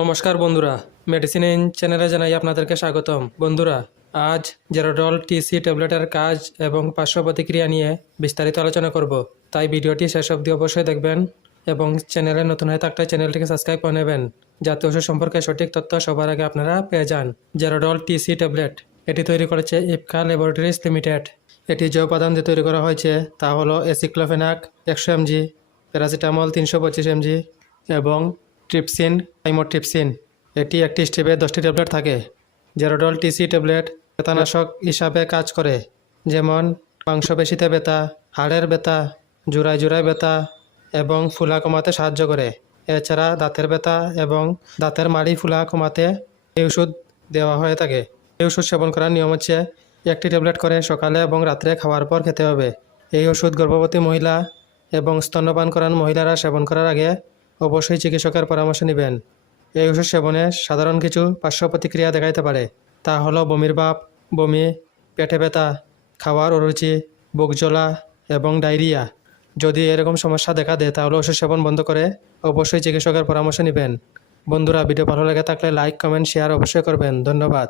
নমস্কার বন্ধুরা। Medicine in চ্যানেলে জানাই আপনাদেরকে স্বাগতম। বন্ধুরা, আজ জেরোডল টিসি ট্যাবলেটের কাজ এবং পার্শ্ব প্রতিক্রিয়া নিয়ে বিস্তারিত আলোচনা করব। তাই ভিডিওটি শেষ অবধি অবশ্যই দেখবেন এবং চ্যানেলে নতুন হয়ে থাকলে চ্যানেলটিকে সাবস্ক্রাইব করে নেবেন। যাতে ওষুধ সম্পর্কে সঠিক তথ্য সবার আগে আপনারা পেয়ে যান। জেরোডল টিসি ট্যাবলেট এটি তৈরি করেছে ইপকা ল্যাবরেটরিজ লিমিটেড এটি যে উপাদান দিয়ে তৈরি করা হয়েছে তা হলো এসিক্লোফেনাক একশো এমজি প্যারাসিটামল তিনশো পঁচিশ এমজি এবং ট্রিপসিন হাইমোট্রিপসিন এটি একটি স্টেপে দশটি ট্যাবলেট থাকে। জেরোডল টিসি ট্যাবলেট ব্যথানাশক হিসাবে কাজ করে, যেমন মাংসপেশিতে ব্যথা, হাড়ের ব্যথা জোড়ায় জোড়ায় ব্যথা এবং ফুলা কমাতে সাহায্য করে। এছাড়া দাঁতের ব্যথা এবং দাঁতের মাড়ি ফুলা কমাতে এই ওষুধ দেওয়া হয়ে থাকে। এই ওষুধ সেবন করার নিয়ম হচ্ছে, একটি ট্যাবলেট করে সকালে এবং রাত্রে খাওয়ার পর খেতে হবে। এই ওষুধ গর্ভবতী মহিলা এবং স্তন্যপান করান মহিলারা সেবন করার আগে অবশ্যই চিকিৎসকের পরামর্শ নেবেন। এই ওষুধ সেবনে সাধারণ কিছু পার্শ্ব প্রতিক্রিয়া দেখাইতে পারে। তা হলো বমির ভাব, বমি, পেটে ব্যথা, খাওয়ার অরুচি, বুক জ্বলা এবং ডায়রিয়া। যদি এরকম সমস্যা দেখা দেয়, তাহলে ওষুধ সেবন বন্ধ করে অবশ্যই চিকিৎসকের পরামর্শ নেবেন। বন্ধুরা, ভিডিও ভালো লেগে থাকলে লাইক, কমেন্ট, শেয়ার অবশ্যই করবেন। ধন্যবাদ।